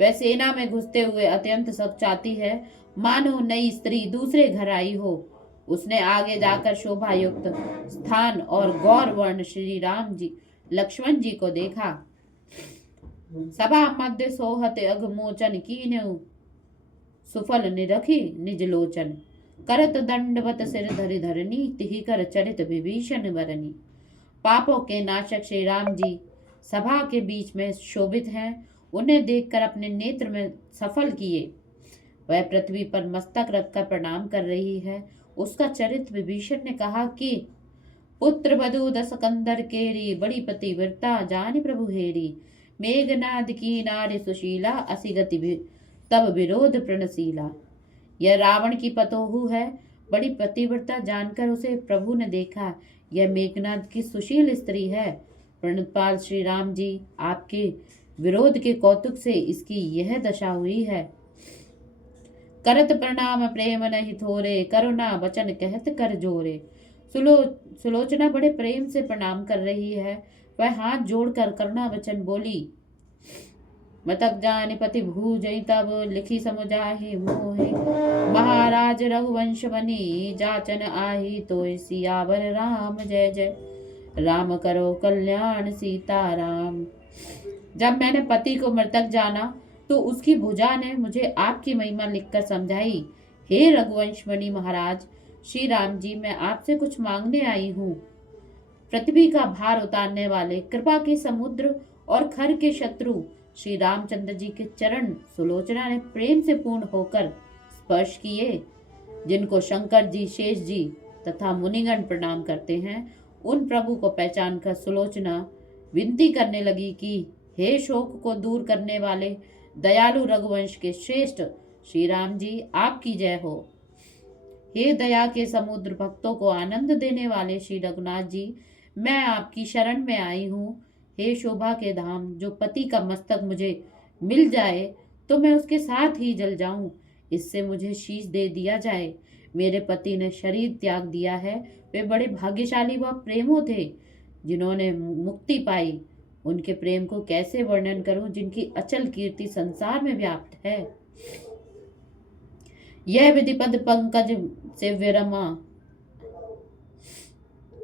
वह सेना में घुसते हुए अत्यंत सकचाती है, मानो नई स्त्री दूसरे घर आई हो। उसने आगे जाकर शोभायुक्त स्थान और गौरवर्ण श्री राम जी लक्ष्मण जी को देखा। सभा मध्य सोहत अघमोचन कीन्यु, सुफल निरखी निज लोचन। करत दंडवत सिर धरि धरनी, तिहि कर चरित विभीषण वरनी। पापों के नाशक श्री राम जी सभा के बीच में शोभित हैं। उन्हें देखकर अपने नेत्र में सफल किए वह पृथ्वी पर मस्तक रखकर प्रणाम कर रही है। उसका चरित्र विभीषण ने कहा कि पुत्र बधु दस कंदर केरी, बड़ी पतिव्रता जानि प्रभु हेरी। मेघनाद की नारी सुशीला, असी गति तब विरोध प्रणशीला। यह रावण की पतोहू है, बड़ी पतिव्रता जानकर उसे प्रभु ने देखा। यह मेघनाद की सुशील स्त्री है। प्रणपाल श्री राम जी, आपके विरोध के कौतुक से इसकी यह दशा हुई है। करत प्रणाम प्रेम नहीं थोरे, करुणा वचन कहत कर जोरे। सुलोचना बड़े प्रेम से प्रणाम कर रही है। वह हाथ जोड़कर करुणा वचन बोली। मतक जानि पति भूजई, तब लिखी समुझाहि मोहे। महाराज रघुवंश बनी, जाचन आही तो सियावर राम जय जय। राम करो कल्याण सीताराम। जब मैंने पति को मृतक जाना तो उसकी भुजा ने मुझे आपकी महिमा लिखकर समझाई। हे रघुवंशमणि महाराज श्री राम जी, मैं आपसे कुछ मांगने आई हूँ। पृथ्वी का भार उतारने वाले, कृपा के समुद्र और खर के शत्रु श्री रामचंद्र जी के चरण सुलोचना ने प्रेम से पूर्ण होकर स्पर्श किए। जिनको शंकर जी, शेष जी तथा मुनिगण प्रणाम करते हैं, उन प्रभु को पहचान कर सुलोचना विनती करने लगी कि हे शोक को दूर करने वाले दयालु रघुवंश के श्रेष्ठ श्री राम जी, आपकी जय हो। हे दया के समुद्र, भक्तों को आनंद देने वाले श्री रघुनाथ जी, मैं आपकी शरण में आई हूँ। हे शोभा के धाम, जो पति का मस्तक मुझे मिल जाए तो मैं उसके साथ ही जल जाऊं। इससे मुझे शीश दे दिया जाए। मेरे पति ने शरीर त्याग दिया है। वे बड़े भाग्यशाली व प्रेमो थे जिन्होंने मुक्ति पाई। उनके प्रेम को कैसे वर्णन करूं, जिनकी अचल कीर्ति संसार में व्याप्त है। यह विधिपद पंकज से विरमा।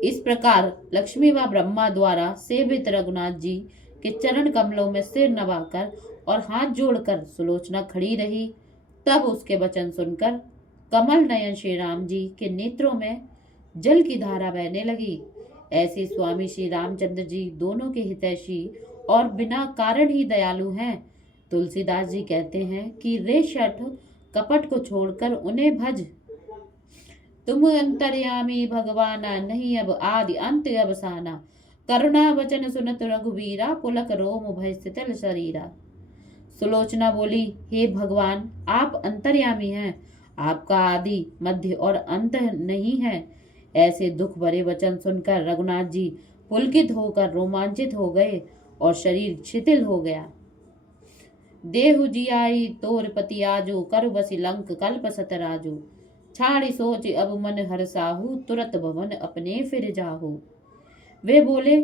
इस प्रकार लक्ष्मी व ब्रह्मा द्वारा सेवित रघुनाथ जी के चरण कमलों में सिर नवाकर और हाथ जोड़कर सुलोचना खड़ी रही। तब उसके वचन सुनकर कमल नयन श्री राम जी के नेत्रों में जल की धारा बहने लगी। ऐसे स्वामी श्री रामचंद्र जी दोनों के हितैषी और बिना कारण ही दयालु हैं। तुलसीदास जी कहते हैं कि रे शठ कपट को छोड़कर उन्हें भज। तुम अंतर्यामी भगवाना, नहीं अब आदि अंत अवसाना। करुणा वचन सुनत रघुवीरा, पुलक रोम भय शीतल शरीरा। सुलोचना बोली, हे भगवान, आप अंतर्यामी हैं। आपका आदि मध्य और अंत नहीं है। ऐसे दुख भरे वचन सुनकर रघुनाथ जी पुलकित होकर रोमांचित हो गए और शरीर शिथिल हो गया। देहु जियाई तोर पति आजो, करु बसी लंक कल्प सतराजो। छाड़ी सोच अब मन हर साहू, तुरत भवन अपने फिर जाहू। वे बोले,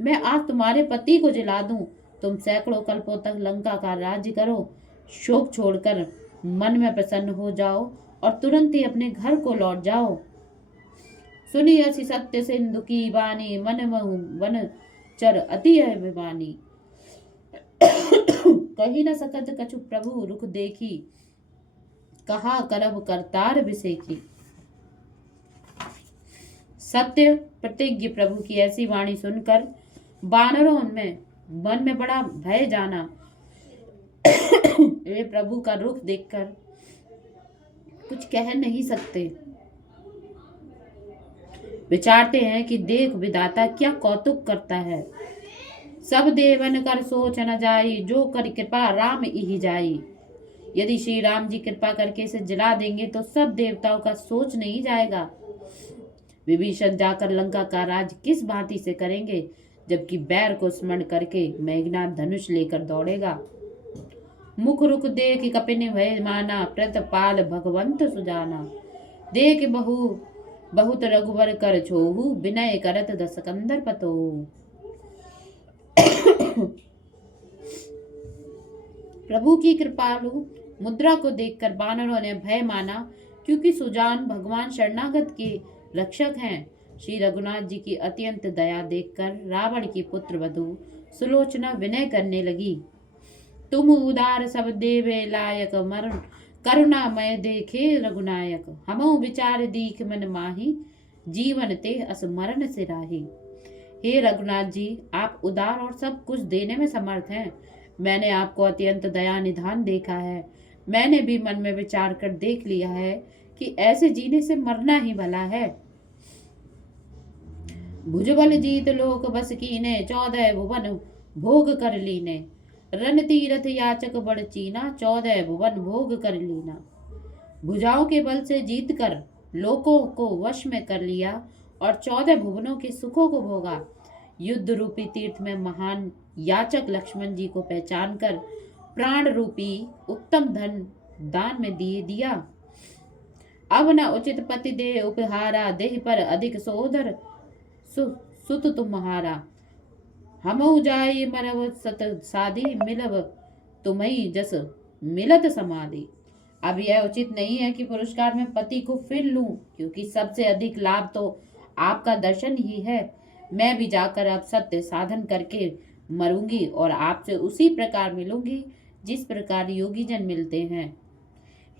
मैं आज तुम्हारे पति को जिला दूं। तुम सैकड़ों कल्पों तक लंका का राज्य करो। शोक छोड़कर मन में प्रसन्न हो जाओ और तुरंत ही अपने घर को लौट जाओ। सुनी ऐसी सत्य सिंधु की बानी, मन महु वन चर अति अभिमानी। कही न सकत कछु प्रभु रुख देखी, कहा करब करतार विसेखी। सत्य प्रतिज्ञ प्रभु की ऐसी वाणी सुनकर वानरों में मन में बड़ा भय जाना। वे प्रभु का रुख देखकर कुछ कह नहीं सकते। विचारते हैं कि देख विधाता क्या कौतुक करता है। सब देवन कर सोच न जाई, जो कर कृपा राम ही जाई। यदि श्री राम जी कृपा करके इसे जला देंगे तो सब देवताओं का सोच नहीं जाएगा। विभीषण जाकर लंका का राज किस भांति से करेंगे, जबकि बैर को स्मरण करके मेघनाद धनुष लेकर दौड़ेगा। मुख रुख देख कपिन भय माना, प्रतपाल भगवंत सुजाना। देख बहुत रघुवर कर छोहू, विनय करत दस कंदर पतोहू। प्रभु की कृपालु मुद्रा को देखकर वानरों ने भय माना, क्योंकि सुजान भगवान शरणागत के रक्षक हैं। श्री रघुनाथ जी की अत्यंत दया देखकर रावण की पुत्र वधु सुलोचना विनय करने लगी। तुम उदार सब देवे लायक, मरण करुणामय देखे रघुनायक। हमो विचार दीख मन माही, जीवन ते असमरण से राही। हे रघुनाथ जी, आप उदार और सब कुछ देने में समर्थ हैं। मैंने आपको अत्यंत दया निधान देखा है। मैंने भी मन में विचार कर देख लिया है कि ऐसे जीने से मरना ही भला है। भुजबल जीत लोक बस कीने, 14 भुवन भोग कर लीने। रन तीरथ याचक बड़ चीना, 14 भुवन भोग कर लीना। भुजाओं के बल से जीत कर लोकों को वश में कर लिया और 14 भुवनों के सुखों को भोगा। युद्ध रूपी तीर्थ में महान याचक लक्ष्मण जी को पहचान कर प्राण रूपी उत्तम धन दान में दिया। अब न उचित पति दे उपहारा, देह पर अधिक सोदर सुत तुम्हारा। हमऊ जाई मरव सत साधी, मिलव तुम्ही जस मिलत समाधि। अब यह उचित नहीं है कि पुरस्कार में पति को फिर लूं, क्योंकि सबसे अधिक लाभ तो आपका दर्शन ही है। मैं भी जाकर अब सत्य साधन करके मरूंगी और आपसे उसी प्रकार मिलूंगी जिस प्रकार योगी जन मिलते हैं।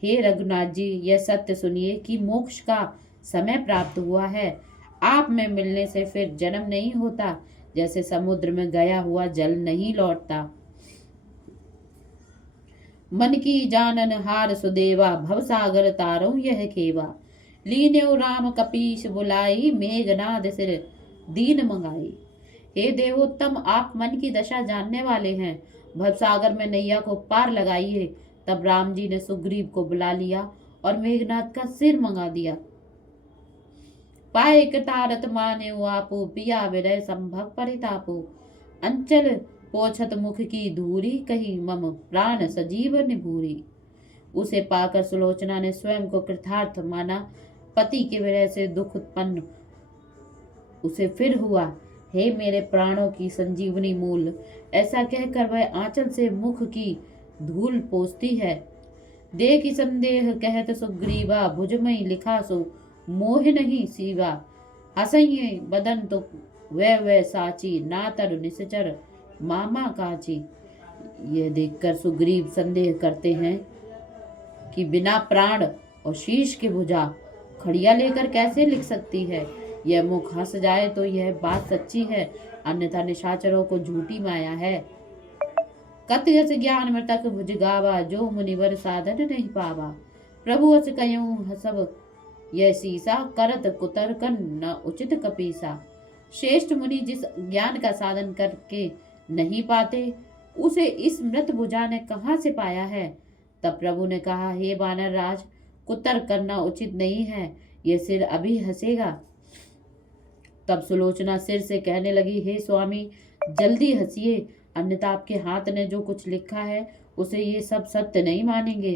हे रघुनाथ जी, यह सत्य सुनिए कि मोक्ष का समय प्राप्त हुआ है। आप में मिलने से फिर जन्म नहीं होता, जैसे समुद्र में गया हुआ जल नहीं लौटता। मन की जानन हार सुदेवा, भवसागर तारो यह खेवा। लीन्यो राम कपीश बुलाई, मेघनाद सिर दीन मंगाई। हे देवोत्तम, आप मन की दशा जानने वाले हैं। भवसागर में नैया को पार लगाइए। तब राम जी ने सुग्रीव को बुला लिया और मेघनाद का सिर मंगा दिया। पाए कटारत माने आपो, पिया विरय संभव परितापो। अंचल पोछत मुख की धूरी, कही मम प्राण सजीव निभूरी। उसे पाकर सुलोचना ने स्वयं को कृतार्थ माना। पति के विरह से दुख उत्पन्न उसे फिर हुआ। हे मेरे प्राणों की संजीवनी मूल, ऐसा कहकर वह आंचल से मुख की धूल पोंछती है। देखि संदेह कहत सुग्रीवा, भुजमई लिखा सो मोह नहीं सीवा। हसइये बदन तो वह साची, ना तर निश्चर मामा काची। यह देखकर सुग्रीव संदेह करते हैं कि बिना प्राण और शीश के भुजा खड़िया लेकर कैसे लिख सकती है। यह मुख हंस जाए तो यह बात सच्ची है, अन्यथा निशाचरों को झूठी माया है। कतयस ज्ञान मृतक भुज गावा, जो मुनिवर साधन नहीं पावा। प्रभु अस कयूं हसब यह सीसा, करत कुतरकन न उचित कपीसा। श्रेष्ठ मुनि जिस ज्ञान का साधन करके नहीं पाते, उसे इस मृत भुजा ने कहाँ से पाया है। तब प्रभु ने कहा, हे वानर राज, कुतर्क करना उचित नहीं है, यह सिर अभी हंसेगा। तब सुलोचना सिर से कहने लगी, हे स्वामी, जल्दी हंसिए, अन्यथा आपके हाथ ने जो कुछ लिखा है उसे ये सब सत्य नहीं मानेंगे।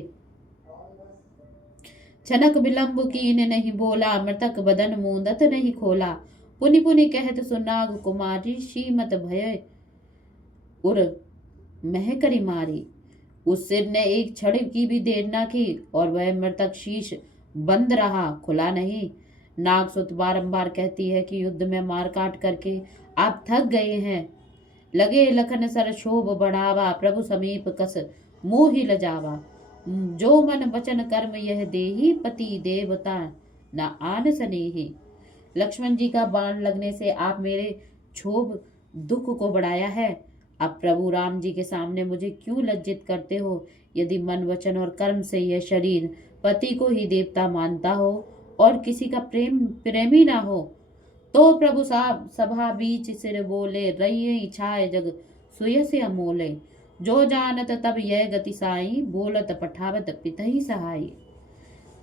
छनक विलंब कीन नहीं बोला, मृतक बदन मूंदत नहीं खोला। पुनि पुनि कहत सुनाग कुमारी, शीमत भय उर मह करी मारी। उस सिर ने एक क्षण की भी देर न की और वह मृतक शीश बंद रहा, खुला नहीं। नागसुत बारंबार कहती है कि युद्ध में मार काट करके आप थक गए हैं। लगे लखन सर शोभ बढ़ावा, प्रभु समीप कस मोहि लजावा। जो मन वचन कर्म यह देही, पति देवता न आन सनेही। लक्ष्मण जी का बाण लगने से आप मेरे क्षोभ दुख को बढ़ाया है। अब प्रभु राम जी के सामने मुझे क्यों लज्जित करते हो। यदि मन वचन और कर्म से यह शरीर पति को ही देवता मानता हो और किसी का प्रेमी ना हो, तो प्रभु साहब सभा बीच सिर बोले, रही छाए जग सुयस अमोले। जो जानत तब यह गति साई, बोलत पठावत पितहि सहाई।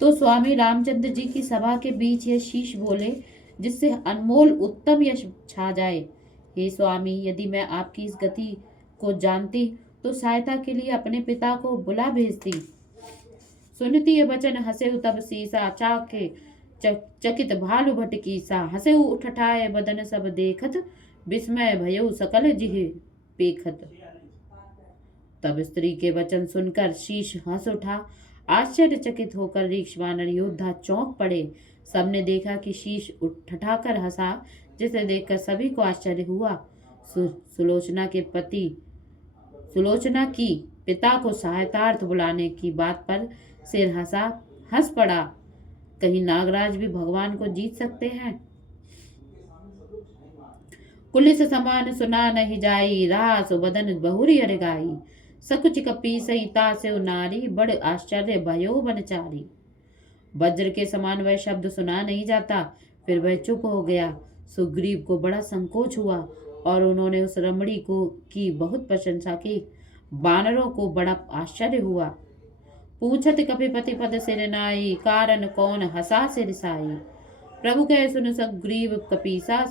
तो स्वामी रामचंद्र जी की सभा के बीच यह शीश बोले, जिससे अनमोल उत्तम यश छा जाए। हे स्वामी, यदि मैं आपकी इस गति को जानती तो सहायता के लिए अपने पिता को बुला भेजती। सुनती ये वचन हंसे तब सीसा, चाके चकित भालु भट कीसा। हंसे उठठाए बदन सब देखत, विस्मय भयो सकल जिह पेखत। तब स्त्री के वचन सुनकर शीश हंस उठा। आश्चर्यचकित होकर रीक्ष वानर योद्धा चौंक पड़े। सबने देखा कि शीश ठठाकर हंसा, जिसे देखकर सभी को आश्चर्य हुआ। सुलोचना के पति सुलोचना की पिता को सहायतार्थ बुलाने की बात पर सिर हंस पड़ा। कहीं नागराज भी भगवान को जीत सकते हैं। कुलिस समान सुना नहीं जाई, रहा सो बदन बहुरी अरगाई। सकुच कपी सहिता से नारी, बड़ आश्चर्य भयो बनचारी। वज्र के समान वह शब्द सुना नहीं जाता। फिर वह चुप हो गया। सुग्रीव को बड़ा संकोच हुआ और उन्होंने उस रमणी को की बहुत प्रशंसा की। बानरों को बड़ा आश्चर्य हुआ। पूछत कपिपति पद सिर नाई, कारण कौन हंसा से रिसाई। प्रभु कहे सुन सुग्रीव कपीसा,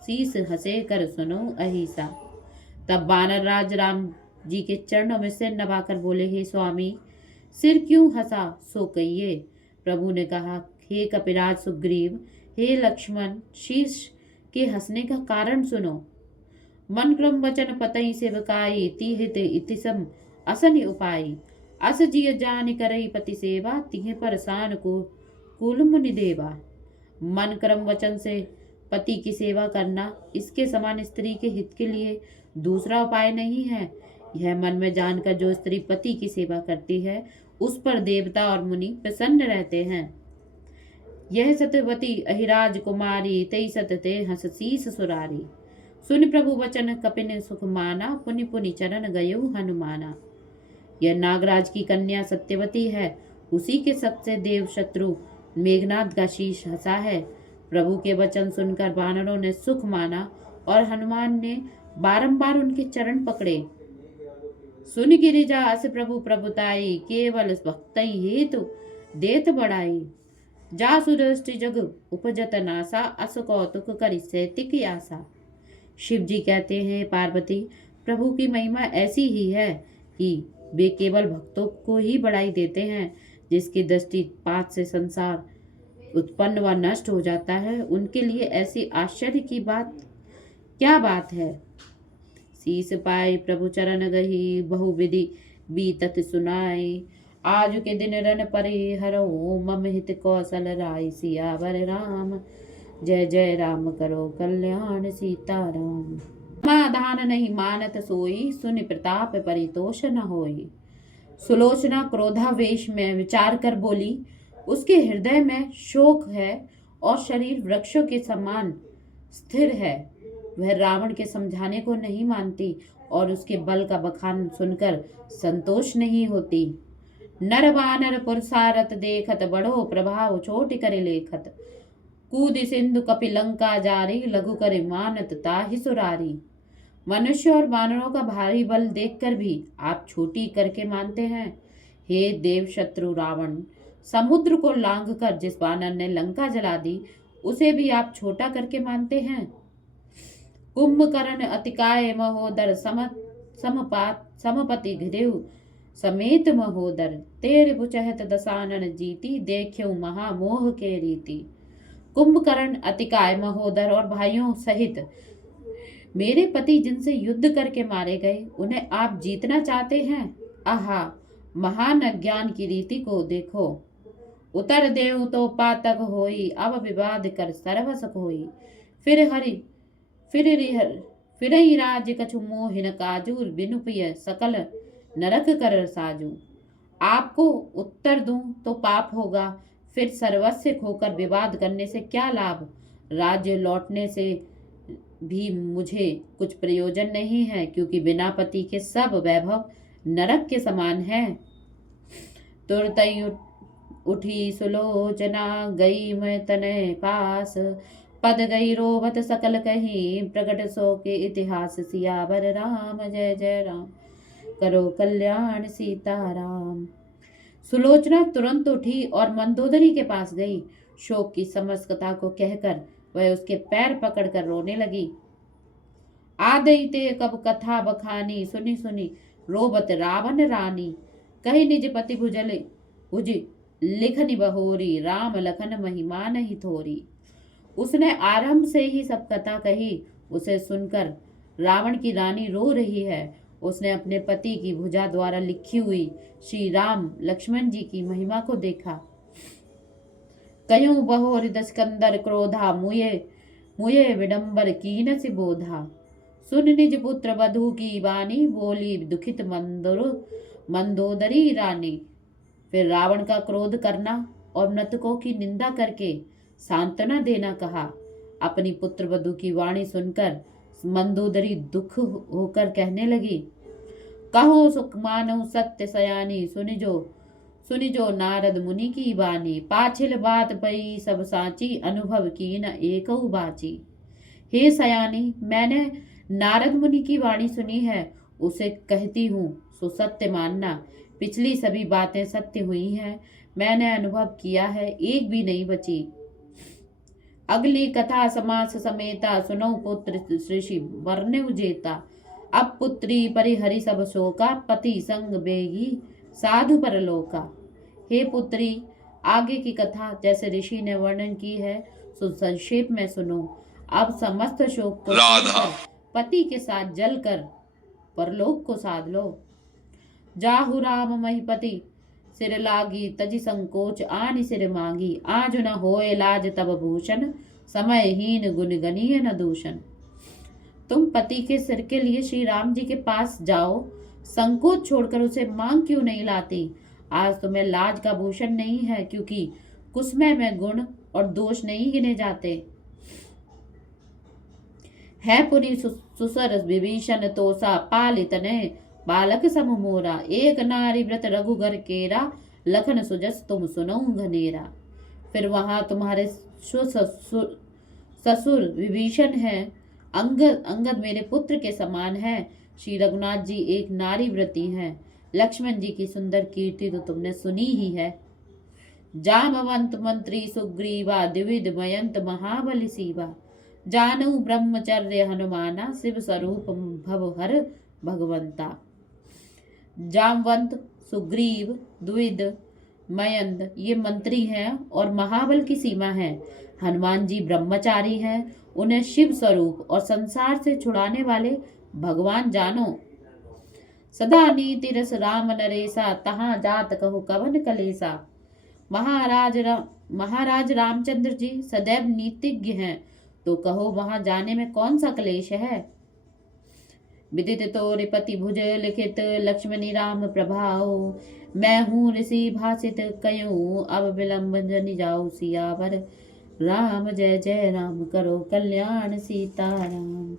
शीस हंसे कर सुनो अहिसा। तब बानर राज राम जी के चरणों में सिर नवाकर बोले, हे स्वामी, सिर क्यों हंसा सो कहिए। प्रभु ने कहा, हे कपिराज सुग्रीव, हे लक्ष्मण, शीश के हंसने का कारण सुनो। मन क्रम वचन पतई सेवकाई, तिहित इतिसम असन उपाई। अस जिय जान करई पति सेवा, तिहे परसान को कुल मुनि देवा। मन क्रम वचन से पति की सेवा करना, इसके समान स्त्री के हित के लिए दूसरा उपाय नहीं है। यह मन में जानकर जो स्त्री पति की सेवा करती है, उस पर देवता और मुनि प्रसन्न रहते हैं। यह सत्यवती अहिराज कुमारी, तई सतते हंस शीस सुरारी। सुन प्रभु वचन कपिन सुख माना, पुनि पुनि चरण गयो हनुमाना। यह नागराज की कन्या सत्यवती है। उसी के सबसे देव शत्रु मेघनाद का शीश हंसा है। प्रभु के वचन सुनकर वानरों ने सुख माना और हनुमान ने बारंबार उनके चरण पकड़े। सुन गिरिजा अस प्रभु प्रभुताई, केवल भक्तई हेतु देत बढ़ाई। जा सुदृष्टि जग उपजत नासा, अस कौतुक करि सैतिक आसा। शिव जी कहते हैं, पार्वती, प्रभु की महिमा ऐसी ही है कि वे केवल भक्तों को ही बढ़ाई देते हैं। जिसकी दृष्टि पात से संसार उत्पन्न व नष्ट हो जाता है, उनके लिए ऐसी आश्चर्य की बात क्या बात है। शीस पाई प्रभु चरण गही, बहुविधि बीतत सुनाई। आज के दिन रन परे हरो, मम हित कौशल राय। सियावर राम जय जय राम, करो कल्याण सीताराम। समाधान नहीं मानत सोई, सुनि प्रताप परितोष न होई। सुलोचना क्रोधावेश में विचार कर बोली, उसके हृदय में शोक है और शरीर वृक्षों के समान स्थिर है। वह रावण के समझाने को नहीं मानती और उसके बल का बखान सुनकर संतोष नहीं होती। नर वानर पुरसारत देखत, बड़ो प्रभाव चोट करे लेखत। कूद सिंधु कपिलंका जारी, लघु करे मानत ताहि सुरारी। मनुष्य और वानरों का भारी बल देखकर भी आप छोटी करके मानते हैं। हे देव शत्रु रावण, समुद्र को लांघकर जिस वानर ने लंका जला दी, उसे भी आप छोटा करके मानते हैं। कुंभकर्ण अतिकाय महोदर, समपति घिरेव समेत महोदर। तेरे बुचहत दसानन जीती, देख्यो महामोह के रीति। कुंभकर्ण अतिकाय महोदर और भाइयों सहित मेरे पति जिनसे युद्ध करके मारे गए, उन्हें आप जीतना चाहते हैं। आहा, महान अज्ञान की रीति को देखो। उतर देव तो पातक होई, अब विवाद कर सर्वसक होई। फिर ही राज्य कछु मोहिन काजूर, बिनु पिय सकल नरक कर साजू। आपको उत्तर दूं तो पाप होगा, फिर सर्वस्व खोकर विवाद करने से क्या लाभ। राज्य लौटने से भी मुझे कुछ प्रयोजन नहीं है, क्योंकि बिना पति के सब वैभव नरक के समान है। तुरतई उठी सुलोचना, गई मैं तनय पास। पद गई रोवत सकल कहीं, प्रकट सो के इतिहास। सियावर राम जय जय राम, करो कल्याण सीताराम। सुलोचना तुरंत उठी और मंदोदरी के पास गई। शोक की समस्त कथा को कहकर वह उसके पैर पकड़कर रोने लगी। आदई ते कब कथा बखानी, सुनी सुनी रोबत रावण रानी। कही निज पति भुज लिखनि बहोरी, राम लखन महिमा नहीं थोरी। उसने आरंभ से ही सब कथा कही। उसे सुनकर रावण की रानी रो रही है उसने अपने पति की भुजा द्वारा लिखी हुई श्री राम लक्ष्मण जी की महिमा को देखा। कयूं बहो हृदय सिकंदर क्रोधा मुये मुये विडंबर कीन से बोधा। सुन निज पुत्र वधू की वाणी बोली दुखित मंदोदरी रानी। फिर रावण का क्रोध करना और मृतकों की निंदा करके सांत्वना देना कहा। अपनी पुत्र वधू की वाणी सुनकर मंदोदरी दुख होकर कहने लगी, कहो सुख मानो सत्य सयानी सुनिजो नारद मुनि की वाणी। पाछिल बात पई सब साची अनुभव की न एक बाची। हे सयानी, मैंने नारद मुनि की वाणी सुनी है, उसे कहती हूँ सो सत्य मानना। पिछली सभी बातें सत्य हुई हैं, मैंने अनुभव किया है, एक भी नहीं बची। अगली कथा समास समेता सुनो पुत्र ऋषि वरने उजेता। अब पुत्री परिहरि सब शोका पति संग बेगी साधु परलोका। हे पुत्री, आगे की कथा जैसे ऋषि ने वर्णन की है सो संक्षेप में सुनो। अब समस्त शोक को पति के साथ जलकर परलोक को साध लो। जाहु राम महिपति सिर लागी तजि संकोच आनि सिर मांगी। आज न होए लाज तब भूषण समयहीन गुण गनीय न दूषण। तुम पति के सिर के लिए श्री राम जी के पास जाओ, संकोच छोड़कर उसे मांग क्यों नहीं लाती। आज तुम्हें लाज का भूषण नहीं है, क्योंकि कुसमय में गुण और दोष नहीं गिने जाते। है पुनि सुसर विभीषण तोसा पालित ने बालक सम मोरा। एक नारी व्रत रघुगर केरा लखन सुजस तुम सुनो घनेरा। फिर वहां तुम्हारे ससुर विभीषण है, अंगद मेरे पुत्र के समान है। श्री रघुनाथ जी एक नारी व्रती हैं। लक्ष्मण जी की सुंदर कीर्ति तो तुमने सुनी ही है। जामवंत मंत्री सुग्रीवा द्विविध मयंत महाबली सीवा। जानू ब्रह्मचर्य हनुमाना शिव स्वरूप भवहर भगवंता। जामवंत, सुग्रीव, द्विविद, मयंत ये मंत्री हैं और महाबल की सीमा है। हनुमान जी ब्रह्मचारी हैं, उन्हें शिव स्वरूप और संसार से छुड़ाने वाले भगवान जानो। सदा नीति रस राम नरेसा तहाँ जात कहु कवन कलेसा। महाराज रामचंद्र जी सदैव नीतिज्ञ हैं, तो कहो वहां जाने में कौन सा क्लेश है। विदित तोरि पति भुज लिखित लक्ष्मणी राम प्रभाओ। मैं हूँ ऋषि भाषित कयूँ अब विलंब जनि जाऊ सियावर। राम जय जय राम करो कल्याण सीताराम।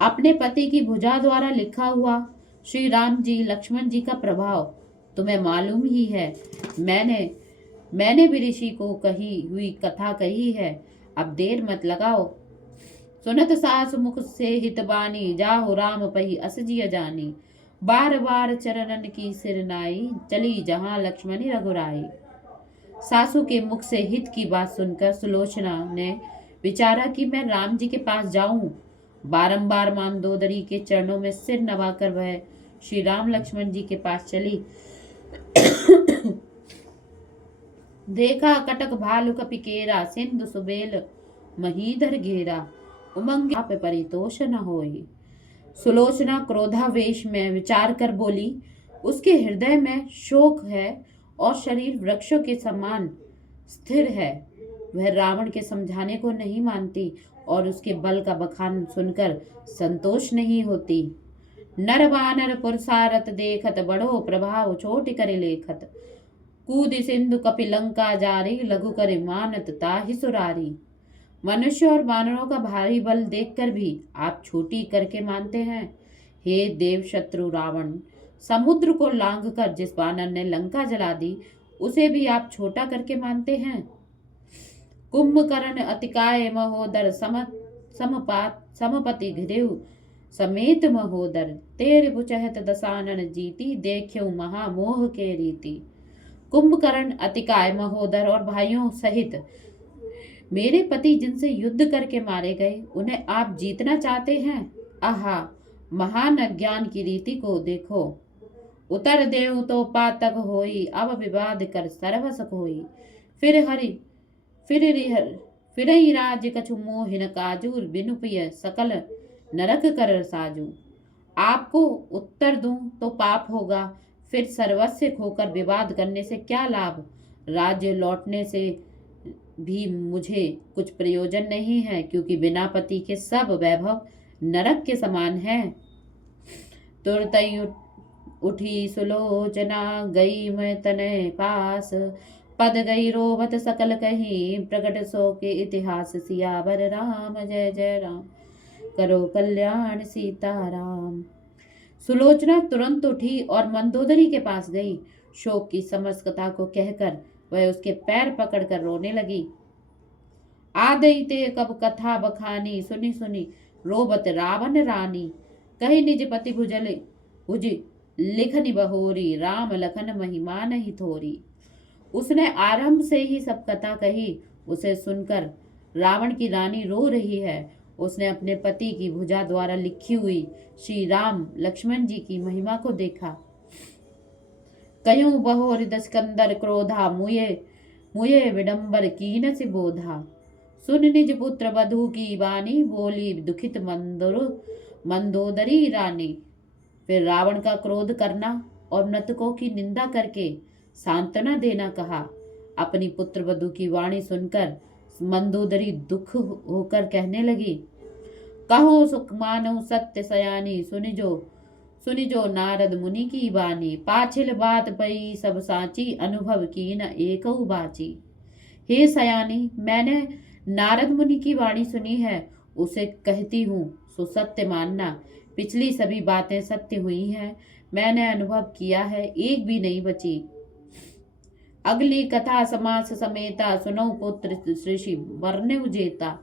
अपने पति की भुजा द्वारा लिखा हुआ श्री राम जी लक्ष्मण जी का प्रभाव तुम्हें मालूम ही है। मैंने भी ऋषि को कही हुई कथा कही है, अब देर मत लगाओ। सुनत सास मुख से हितबानी जाहु राम पही असजिय जानी। बार बार चरणन की सिर नाई चली जहां लक्ष्मणी रघुराई। सासू के मुख से हित की बात सुनकर सुलोचना ने विचारा कि मैं राम जी के पास जाऊं। बारंबार मंदोदरी के चरणों में सिर नवाकर वह श्री राम लक्ष्मण जी के पास चली। देखा कटक भालु कपिकेरा सिंधु सुबेल महीधर घेरा। उमंग पे परितोष न होई। सुलोचना क्रोधावेश में विचार कर बोली, उसके हृदय में शोक है और शरीर वृक्षों के समान स्थिर है। वह रावण के समझाने को नहीं मानती और उसके बल का बखान सुनकर संतोष नहीं होती। नर वानर पुरसारत देखत बड़ो प्रभाव छोट करे लेखत। कूद सिंधु कपिलंका जारी लघु करे मानत ताहि सुरारी। मनुष्य और वानरों का भारी बल देखकर भी आप छोटी करके मानते हैं। हे देव शत्रु रावण, समुद्र को लांघकर जिस वानर ने लंका जला दी उसे भी आप छोटा करके मानते हैं। कुंभकर्ण अतिकाय महोदर समपति घिरेव समेत महोदर। तेरे बुचहत दसानन जीती देखियो महामोह के रीति। कुंभकर्ण अतिकाय महोदर और भाइयों सहित मेरे पति जिनसे युद्ध करके मारे गए उन्हें आप जीतना चाहते हैं। आहा, महान अज्ञान की रीति को देखो। उतर देव तो पातक होई अब विवाद कर सर्वसक होई। फिर ही राज कछु मोहिन काजूर बिनुपिय सकल नरक कर साजू। आपको उत्तर दूं तो पाप होगा, फिर सर्वस्व खोकर विवाद करने से क्या लाभ। राज्य लौटने से भी मुझे कुछ प्रयोजन नहीं है, क्योंकि बिना पति के सब वैभव नरक के समान है। तुरतई उठी सुलोचना, गई मैं तनय पास, पद गई रोबत सकल कहीं, प्रकट सो के इतिहास। सियावर राम जय जय राम, करो कल्याण सीताराम। सुलोचना तुरंत उठी और मंदोदरी के पास गई। शोक की समस्त कथा को कहकर वह उसके पैर पकड़कर रोने लगी। आदई ते कब कथा बखानी, सुनी सुनी रोबत रावण रानी, कही निज पति भुजले भुजि लिखनि बहोरी, राम लखन महिमा नहीं थोरी। उसने आरंभ से ही सब कथा कही। उसे सुनकर रावण की रानी रो रही है। उसने अपने पति की भुजा द्वारा लिखी हुई श्री राम लक्ष्मण जी की महिमा को देखा। कयूं बहोर दस्कंदर क्रोधा, मुये मुये विडंबर कीन से बोधा, सुन निज पुत्र वधू की वाणी, बोली दुखित मंदोदरी रानी। फिर रावण का क्रोध करना और मृतकों की निंदा करके सांत्वना देना कहा। अपनी पुत्र वधू की वाणी सुनकर मंदोदरी दुख होकर कहने लगी, कहो सुख मानो सत्य सयानी, सुनि जो नारद मुनि की वाणी, पाछिल बात पई सब साची, अनुभव की न एकऊ बाची। हे सयानी, मैंने नारद मुनि की वाणी सुनी है, उसे कहती हूँ सो सत्य मानना। पिछली सभी बातें सत्य हुई हैं, मैंने अनुभव किया है, एक भी नहीं बची। अगली कथा समास समेता, सुनो पुत्र ऋषि वरने उजेता।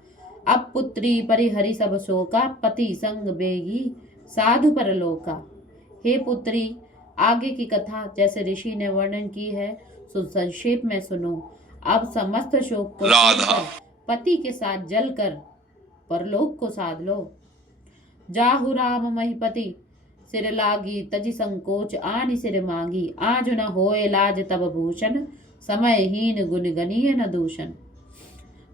अब पुत्री परिहरि सब शोका, पति संग बेगी साधु परलोका। हे पुत्री, आगे की कथा जैसे ऋषि ने वर्णन की है सो संक्षेप में सुनो। अब समस्त शोक को पति के साथ जलकर परलोक को साध लो। जाहु राम महिपति सिर लागी, तजि संकोच आनि सिर मांगी, आज न होए लाज तब भूषण, समयहीन गुण गनीय न दूषण।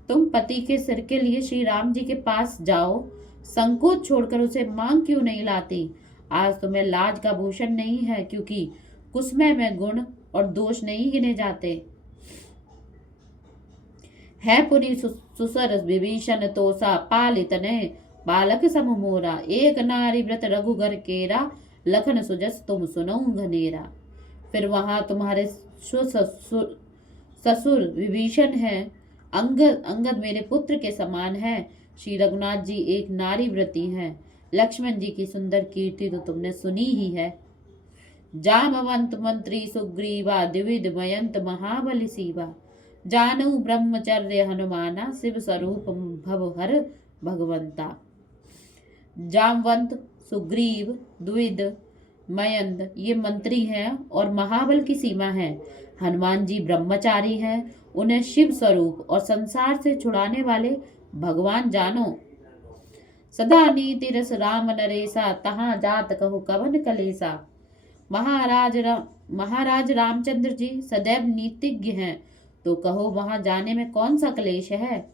तुम पति के सिर के लिए श्री राम जी के पास जाओ, संकोच छोड़कर उसे मांग क्यों नहीं लाती। आज तुम्हें लाज का भूषण नहीं है, क्योंकि कुसमय में गुण और दोष नहीं गिने जाते। है पुनि सुसर विभीषण तोसा, पालित ने बालक सम मोरा, एक नारी व्रत रघुगर केरा, लखन सुजस तुम सुनो घनेरा। फिर वहां तुम्हारे ससुर विभीषण है, अंगद मेरे पुत्र के समान है, श्री रघुनाथ जी एक नारी व्रती हैं, लक्ष्मण जी की सुंदर कीर्ति तो तुमने सुनी ही है। जामवंत मंत्री सुग्रीवा, द्विविध मयंत महाबली सीवा, जानू ब्रह्मचर्य हनुमाना, शिव स्वरूप भवहर भगवंता। जामवंत, सुग्रीव, द्विविद, मयंत ये मंत्री हैं और महाबल की सीमा है। हनुमान जी ब्रह्मचारी हैं, उन्हें शिव स्वरूप और संसार से छुड़ाने वाले भगवान जानो। सदा नीति रस राम नरेसा, तहाँ जात कहो कवन कलेसा। महाराज रामचंद्र जी सदैव नीतिज्ञ हैं, तो कहो वहां जाने में कौन सा क्लेश है।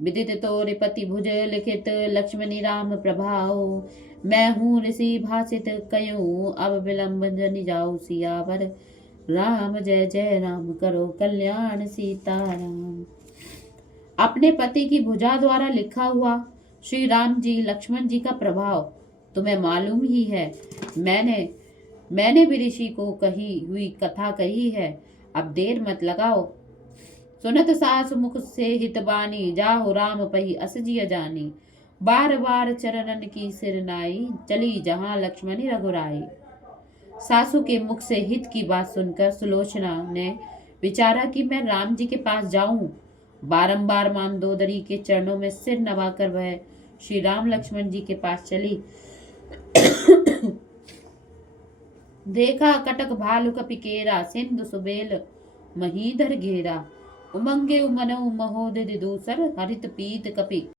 विदित तोरि पति भुज लिखित, लक्ष्मणी राम प्रभाओ, मैं हूँ ऋषि भाषित कयूं, अब विलंब जनि जाऊ सियावर राम जय जय राम, करो कल्याण सीताराम। अपने पति की भुजा द्वारा लिखा हुआ श्री राम जी लक्ष्मण जी का प्रभाव तुम्हें मालूम ही है। मैंने भी ऋषि को कही हुई कथा कही है, अब देर मत लगाओ। सुनत सास मुख से हितबानी, जाहु राम पही असजिय जानी, बार बार चरणन की सिर नाई, चली जहां लक्ष्मणी रघुराई। सासू के मुख से हित की बात सुनकर सुलोचना ने विचारा कि मैं राम जी के पास जाऊं। बारंबार मंदोदरी के चरणों में सिर नवाकर वह श्री राम लक्ष्मण जी के पास चली। देखा कटक भालु कपिकेरा, सिंधु सुबेल महीधर घेरा, उमंगे उमनऊ महोदय दूसर, हरित पीत कपि